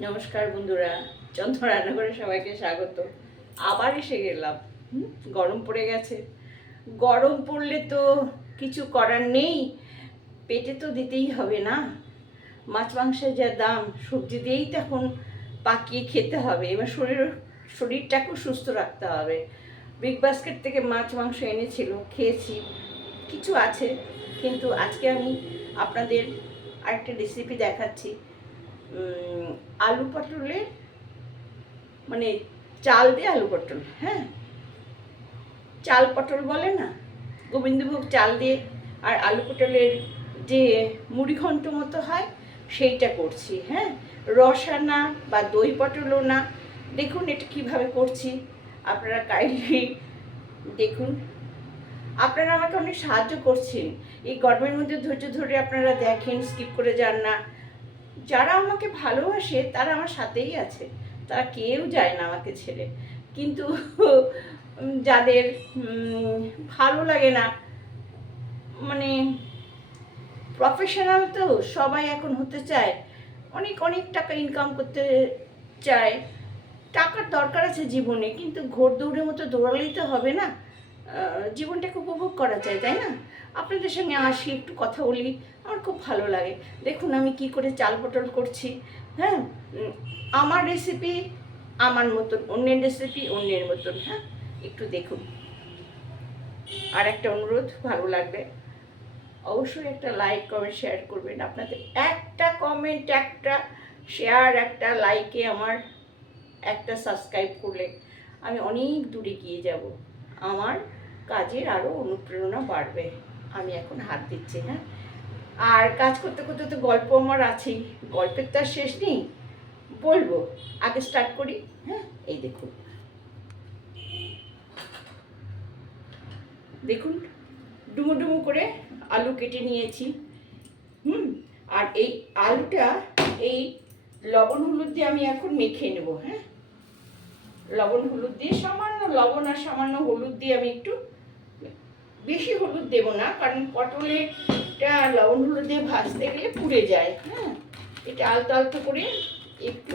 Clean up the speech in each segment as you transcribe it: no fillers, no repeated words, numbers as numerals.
নমস্কার বন্ধুরা, চন্দ্র রান্নাঘরে সবাইকে স্বাগত। আবার এসে গেলাম। গরম পড়ে গেছে। গরম পড়লে তো কিছু করার নেই, পেটে তো দিতেই হবে না। মাছ মাংসের যা দাম, সবজি দিয়েই তো এখন পাকিয়ে খেতে হবে। এবার শরীরটাকেও সুস্থ রাখতে হবে। বিগ বাস্কেট থেকে মাছ মাংস এনেছিল, খেয়েছি, কিছু আছে। কিন্তু আজকে আমি আপনাদের আরেকটা রেসিপি দেখাচ্ছি। আলু পটলের, মানে চাল দিয়ে আলু পটল, হ্যাঁ, চাল পটল বলে না, গোবিন্দভোগ চাল দিয়ে আর আলু পটলের যে মুড়ি ঘন্ট মতো হয় সেইটা করছি। হ্যাঁ, রসা না বা দই পটলও না। দেখুন এটা কিভাবে করছি, আপনারা কাইন্ডলি দেখুন। আপনারা আমাকে অনেক সাহায্য করছেন এই গরমের মধ্যে, ধৈর্য ধরে আপনারা দেখেন, স্কিপ করে যান না। যারা আমাকে ভালোবাসে তারা আমার সাথেই আছে, তারা কেউ যায় না আমাকে ছেড়ে। কিন্তু যাদের ভালো লাগে না, মানে প্রফেশনাল তো সবাই এখন হতে চায়, অনেক অনেক টাকা ইনকাম করতে চায়। টাকার দরকার আছে জীবনে, কিন্তু ঘোর দৌড়ের মতো দৌড়ালেই তো হবে না। জীবনটাকে উপভোগ করা যায়, তাই না? আপনাদের সঙ্গে আসি, একটু কথা বলি, আমার খুব ভালো লাগে। দেখুন আমি কি করে চাল পটল করছি। হ্যাঁ, আমার রেসিপি আমার মতন, অন্যের রেসিপি অন্যের মতন। হ্যাঁ, একটু দেখুন। আর একটা অনুরোধ, ভালো লাগবে অবশ্যই একটা লাইক কমেন্ট শেয়ার করবেন। আপনাদের একটা কমেন্ট, একটা শেয়ার, একটা লাইকে আমার একটা সাবস্ক্রাইব করলে আমি অনেক দূরে গিয়ে যাব, আমার কাজের আরও অনুপ্রেরণা বাড়বে। আমি এখন হাত দিচ্ছি। হ্যাঁ, আর কাজ করতে করতে তো গল্প আমার আছেই, গল্পের তো আর শেষ নেই, বলবো। আগে স্টার্ট করি। হ্যাঁ, এই দেখুন, দেখুন ডুমো ডুমো করে আলু কেটে নিয়েছি। আর এই আলুটা এই লবণ হলুদ দিয়ে আমি এখন মেখে নেব। হ্যাঁ, লবণ হলুদ দিয়ে, সামান্য লবণ আর সামান্য হলুদ দিয়ে আমি একটু, বেশি হলুদ দেব না, কারণ পটলেটা লবণ হলুদ দিয়ে ভাজতে গেলে পুড়ে যায়। হ্যাঁ, এটা আলতো আলতো করে একটু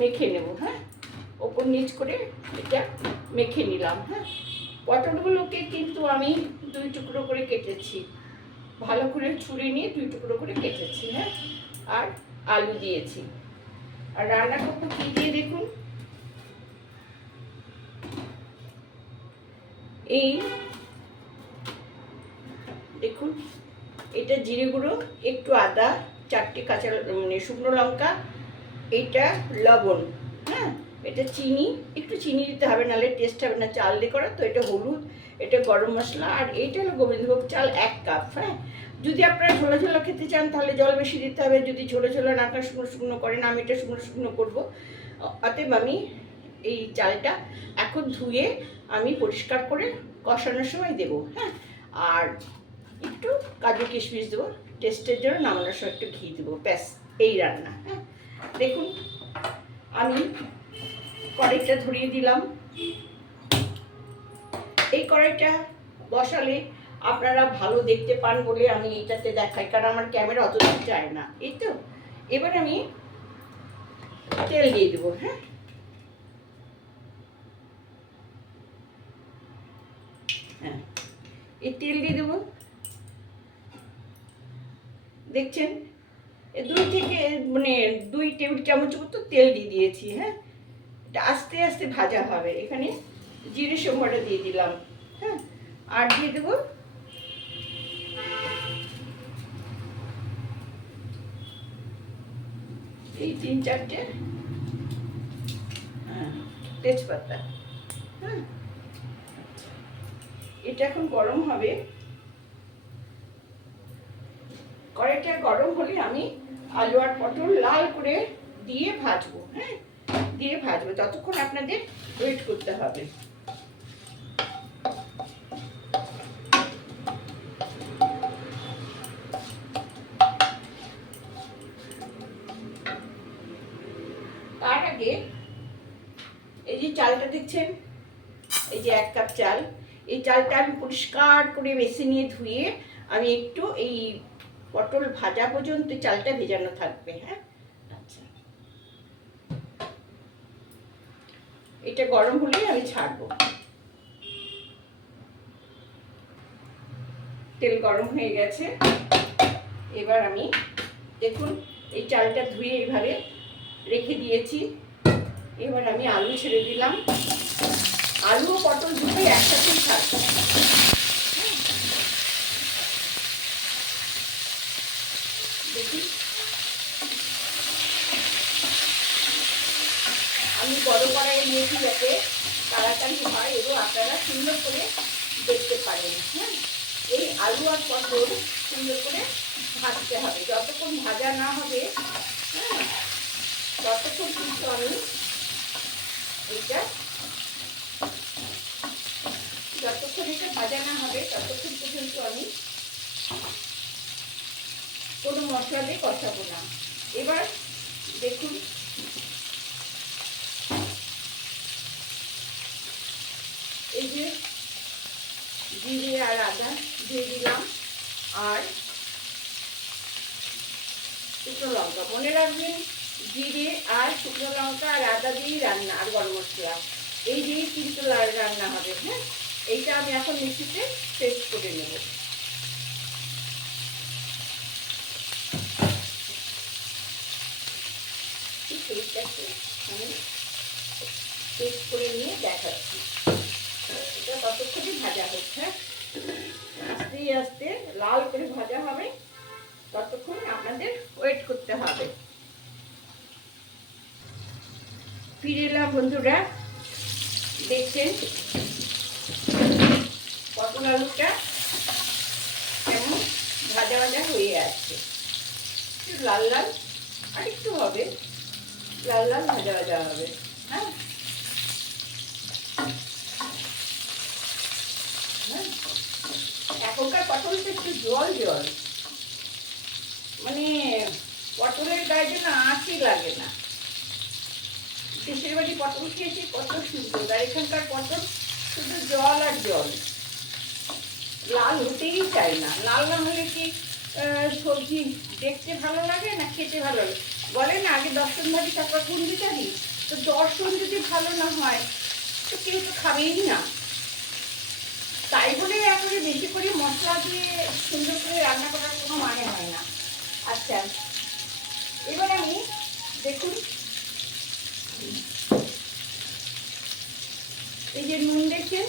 মেখে নেব। হ্যাঁ, ওপর নিচ করে এটা মেখে নিলাম। হ্যাঁ, পটলগুলোকে কিন্তু আমি দুই টুকরো করে কেটেছি, ভালো করে ছুরি নিয়ে দুই টুকরো করে কেটেছি। হ্যাঁ, আর আলু দিয়েছি। আর রান্না করবো কি দিয়ে দেখুন, এই দেখুন, এটা জিরে গুঁড়ো, একটু আদা, চারটে কাঁচা মানে শুকনো লঙ্কা, এইটা লবণ। হ্যাঁ, এটা চিনি, একটু চিনি দিতে হবে, নাহলে টেস্ট হবে না, চাল দিয়ে করা তো। এটা হলুদ, এটা গরম মশলা, আর এইটা হলো গোবিন্দভোগ চাল 1 কাপ। হ্যাঁ, যদি আপনারা ঝোলা ঝোলা খেতে চান তাহলে জল বেশি দিতে হবে, যদি ঝোলা ঝোলা না শুকনো শুকনো করেন, আমি এটা শুকনো শুকনো করবো। অতএব আমি এই চালটা এখন ধুয়ে আমি পরিষ্কার করে কষানোর সময় দেবো। হ্যাঁ, আর একটু কাজু কিশমিশ দেবো টেস্টের জন্য, নামানোর সময় একটু ঘি দেবো, ব্যাস এই রান্না। হ্যাঁ, দেখুন আমি কড়াইটা ধরিয়ে দিলাম। এই কড়াইটা বসালে আপনারা ভালো দেখতে পান বলে আমি এইটাতে দেখাই, কারণ আমার ক্যামেরা অত দূর যায় না। এই তো, এবার আমি তেল দিয়ে দেবো। হ্যাঁ, হ্যাঁ, এই তেল দিয়ে দেবো, দেখছেন দুই থেকে মানে 2 টেবিল চামচ মতো তেল দিয়ে দিয়েছি। হ্যাঁ, এটা আস্তে আস্তে ভাজা হবে। এখানে জিরে সম্বারটা দিয়ে দিলাম। হ্যাঁ, আর দিয়ে দেবো এই 3-4টে তেজপাতা। হ্যাঁ, এটা এখন গরম হবে। কড়াইটা গরম হলে আমি আলু আর পটল লাল করে দিয়ে ভাজবো। হ্যাঁ, দিয়ে ভাজবো, ততক্ষণ আপনাদের ওয়েট করতে হবে। তার আগে এই যে চালটা দেখছেন, এই যে 1 কাপ চাল, এই চালটা আমি পরিষ্কার করে বেছে নিয়ে ধুয়ে আমি একটু এই পটল ভাজা পর্যন্ত চালটা ভেজানো থাকবে। হ্যাঁ, আচ্ছা, এটা গরম হলেই আমি ছাড়বো। তেল গরম হয়ে গেছে। এবার আমি দেখুন এই চালটা ধুয়ে এইভাবে রেখে দিয়েছি। এবার আমি আলু ছেড়ে দিলাম। আলু ও পটল দুটোই একসাথেই থাকবে। দেখুন আমি বড় কড়াইয়ে নিয়েছি যাতে তাড়াতাড়ি হয় এবং আপনারা সুন্দর করে দেখতে পারেন। হ্যাঁ, এই আলু আর পটল সুন্দর করে ভাজতে হবে। যতক্ষণ ভাজা না হবে, হ্যাঁ, ততক্ষণ কিন্তু আমি এটা যতক্ষণ এটা ভাজা না হবে ততক্ষণ পর্যন্ত আমি কোনো মশলা দিয়ে কষাবো না। এবার দেখুন এই যে জিরে আর আদা দিয়ে দিলাম, আর শুকনো লঙ্কা। মনে রাখবেন জিরে আর শুকনো লঙ্কা আর আদা দিয়েই রান্না, আর গরম মশলা এই দিয়েই কিন্তু রান্না হবে। হ্যাঁ, এইটা আমি এখন মিক্সিতে পেস্ট করে নেব। এইটাকে আমি পেস্ট করে নিয়ে দেখাচ্ছি। এটা ততক্ষণই ভাজা হচ্ছে, আস্তে আস্তে লাল করে ভাজা হবে, ততক্ষণ আপনাদের ওয়েট করতে হবে। ফিরে এলাম বন্ধুরা। দেখছেন পটল আলুটা কেমন ভাজা ভাজা হয়ে আসছে। একটু লাল লাল আর একটু হবে, লাল লাল ভাজা ভাজা হবে। হ্যাঁ, এখনকার পটলটা একটু জল জল, মানে পটলের গায়ে যেন আঁচই লাগে না। দেশের বাড়ি পটল খেয়েছি কত সুন্দর, আর এখানকার পটল শুধু জল আর জল, লাল হতেই চায় না। লাল না হলে কি সবজি দেখতে ভালো লাগে না খেতে ভালো লাগে? বলে না আগে দর্শন ভাবি তারপর গুণ বিচারি। তো দর্শন যদি ভালো না হয় তো কেউ তো খাবেই না। তাই বলে একেবারে বেশি করে মশলা দিয়ে সুন্দর করে রান্না করার কোনো মানে হয় না। আচ্ছা, এবার আমি দেখুন এই যে নুন দেখছেন,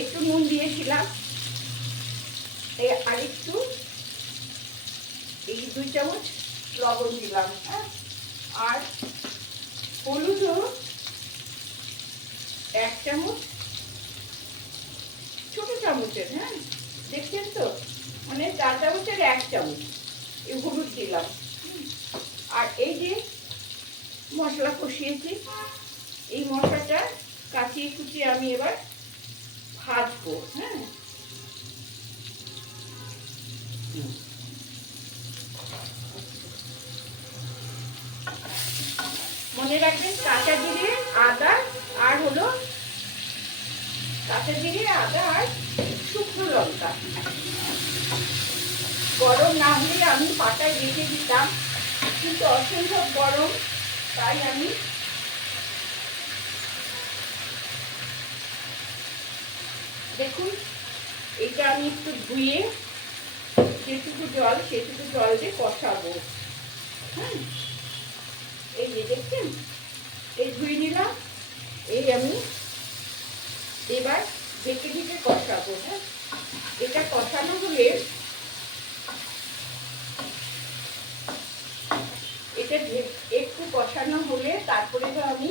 একটু নুন দিয়েছিলাম, এই আরেকটু এই 2 চামচ লবণ দিলাম। হ্যাঁ, আর হলুদও 1 চামচ, ছোট চামচের। হ্যাঁ, দেখছেন তো, মানে 4 চামচের 1 চামচ এই হলুদ দিলাম। আর এই যে মশলা কষিয়েছি, এই মশলাটা কাচিয়ে কুচিয়ে আমি এবার ভাজবো। হ্যাঁ, মনে রাখবেন কাঁচা জিরে আদা আর হলো কাঁচা জিরে আদা আর শুকনো লঙ্কা গরম না হলে আমি পাটায় বেটে দিতাম, কিন্তু অসম্ভব গরম, তাই আমি দেখুন এটা আমি একটু ধুয়ে যেটুকু জল সেটুকু জল দিয়ে কষাবো। হ্যাঁ, এই যে দেখছেন এই ধুয়ে নিলাম, এই আমি এবার ঢেকে ঢেকে কষাবো। হ্যাঁ, এটা কষানো হলে এটা একটু কষানো হলে তারপরে তো আমি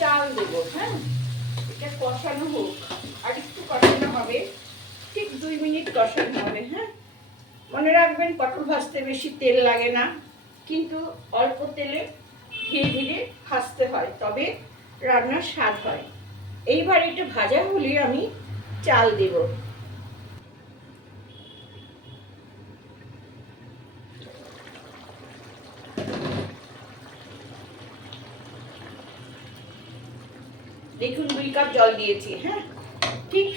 চাল দেবো। হ্যাঁ, এটা কষানো হোক, আর একটু কষানো হবে, ঠিক 2 মিনিট কষানো হবে। হ্যাঁ, মনে রাখবেন পটল ভাজতে বেশি তেল লাগে না, কিন্তু অল্প তেলে ধীরে ধীরে ভাজতে হয়, তবে রান্নার স্বাদ হয়। এইবার এটা ভাজা হলে আমি চাল দেব। দেখুন 2 কাপ জল দিয়েছি। হ্যাঁ, ঠিক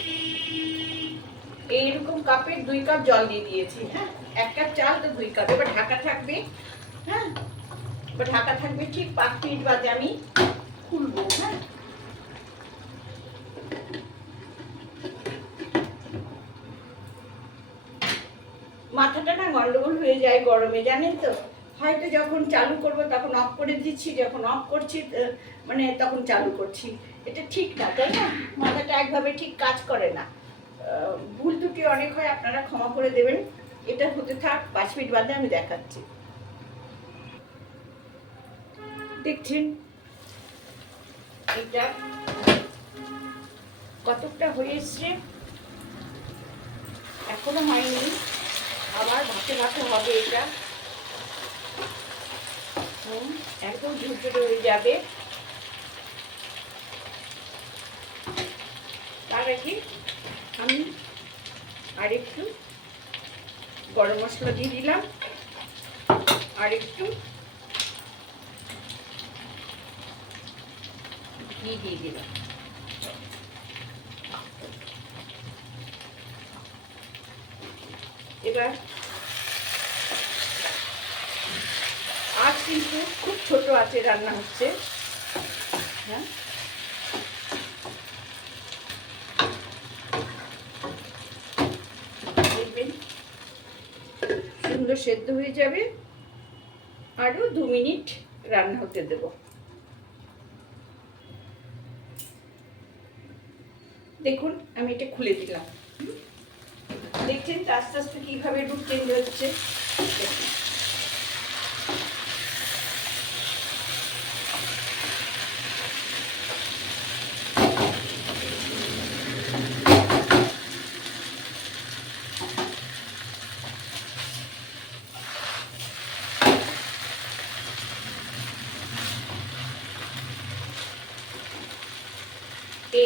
এইরকম কাপের 2 কাপ জল দিয়ে দিয়েছি। হ্যাঁ, 1 কাপ চাল তো 2 কাপ। এবার ঢাকা থাকবে। হ্যাঁ, এবার ঢাকা থাকবে, ঠিক 5 মিনিট বাদে আমি খুলবো। হ্যাঁ, মাথাটা না গন্ডগোল হয়ে যায় গরমে, জানেন তো। হয়তো যখন চালু করব তখন অফ করে দিচ্ছি, যখন অফ করছি মানে তখন চালু করছি। এটা ঠিক না, তাই না? মাথাটা একভাবে ঠিক কাজ করে না। ভুল ত্রুটি অনেক হয়, আপনারা ক্ষমা করে দেবেন। এটা হতে থাক, 5 মিনিট বাদে আমি দেখাচ্ছি। দেখছেন এটা কতটা হয়ে এসছে, এখনো হয়নি, আবার ভাতে ভাতে হবে এটা। একদম ঝুরঝুরে হয়ে যাবে। তার আগে আমি আর একটু গরম মশলা দিয়ে দিলাম, আর একটু ঘি দিয়ে দিলাম। এবার আজ কিন্তু খুব ছোট আছে রান্না হচ্ছে। হ্যাঁ, দেখবেন সুন্দর সেদ্ধ হয়ে যাবে। আরো 2 মিনিট রান্না হতে দেব। দেখুন আমি এটা খুলে দিলাম। দেখছেন তো আস্তে আস্তে কিভাবে রূপ চেঞ্জ হচ্ছে।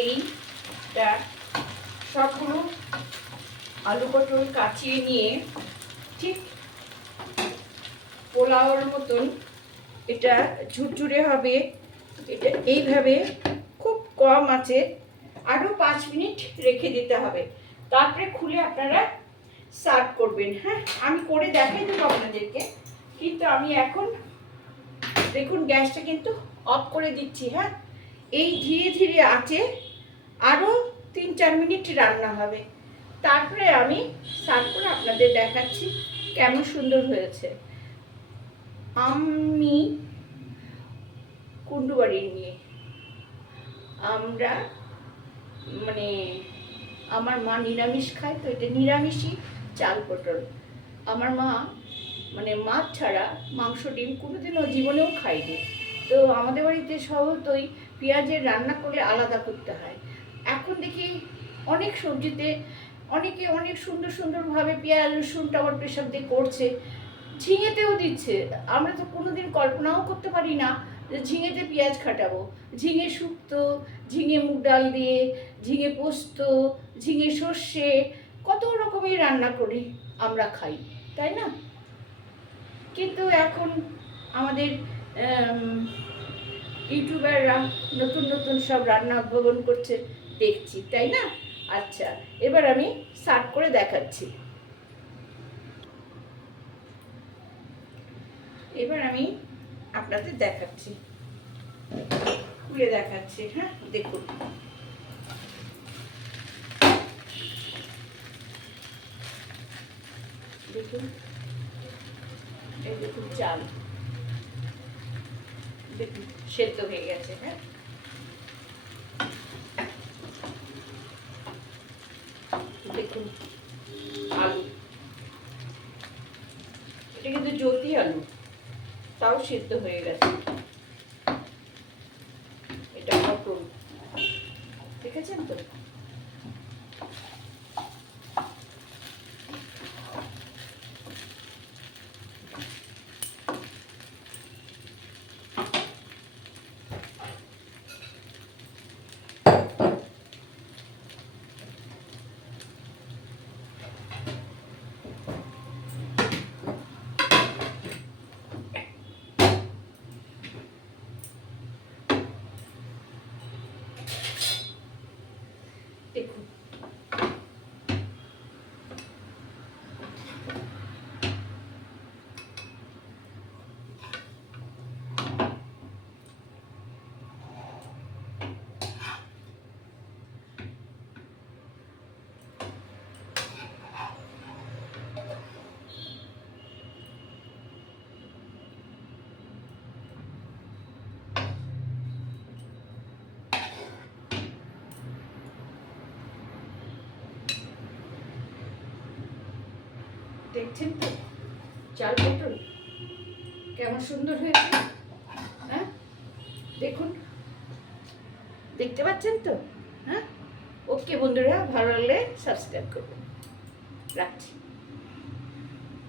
এইটা সবগুলো আলু পটল কাচিয়ে নিয়ে ঠিক পোলাওর মতন এটা ঝুরঝুরে হবে। এটা এইভাবে খুব কম আছে আরও 5 মিনিট রেখে দিতে হবে, তারপরে খুলে আপনারা সার্ভ করবেন। হ্যাঁ, আমি করে দেখাই দেবো আপনাদেরকে, কিন্তু আমি এখন দেখুন গ্যাসটা কিন্তু অফ করে দিচ্ছি। হ্যাঁ, এই ধীরে ধীরে আছে আরও 3-4 মিনিট রান্না হবে, তারপরে আমি সার্ভ করে আপনাদের দেখাচ্ছি কেমন সুন্দর হয়েছে। আমি কুন্ডুবাড়ির মেয়ে, আমরা মানে আমার মা নিরামিষ খায়, তো এটা নিরামিষই চাল পটল। আমার মা মানে মাছ ছাড়া মাংস ডিম কোনোদিনও জীবনেও খায়নি। তো আমাদের বাড়িতে সহজতই পেঁয়াজের রান্না করলে আলাদা করতে হয়। এখন দেখি অনেক সবজিতে অনেকে অনেক সুন্দর সুন্দরভাবে পেঁয়াজ রসুন টমেটো সব দিয়ে করছে, ঝিঙেতেও দিচ্ছে। আমরা তো কোনোদিন কল্পনাও করতে পারি না যে ঝিঙেতে পেঁয়াজ খাটাবো। ঝিঙে শুক্তো, ঝিঙে মুগ ডাল দিয়ে, ঝিঙে পোস্ত, ঝিঙে সর্ষে, কত রকমের রান্না করি আমরা খাই, তাই না? কিন্তু এখন আমাদের ইউটিউবাররা নতুন নতুন সব রান্না উদ্ভাবন করছে, দেখছি, তাই না? আচ্ছা, এবার আমি সার্ভ করে দেখাচ্ছি। এবার আমি আপনাদের দেখাচ্ছি, খুলে দেখাচ্ছি। হ্যাঁ, দেখুন দেখুন, এই দেখুন চাল, দেখুন সেদ্ধ হয়ে গেছে। হ্যাঁ, দেখুন আলু, এটা কিন্তু জ্যোতি আলু, তাও সেদ্ধ হয়ে গেছে। এটা পটল, দেখেছেন তো? দেখছেন তো চাল পটল কেমন সুন্দর হয়েছে, হ্যাঁ দেখুন, দেখতে পাচ্ছেন তো? হ্যাঁ, ওকে বন্ধুরা, ভালো লাগলে সাবস্ক্রাইব করবেন, রাখছি।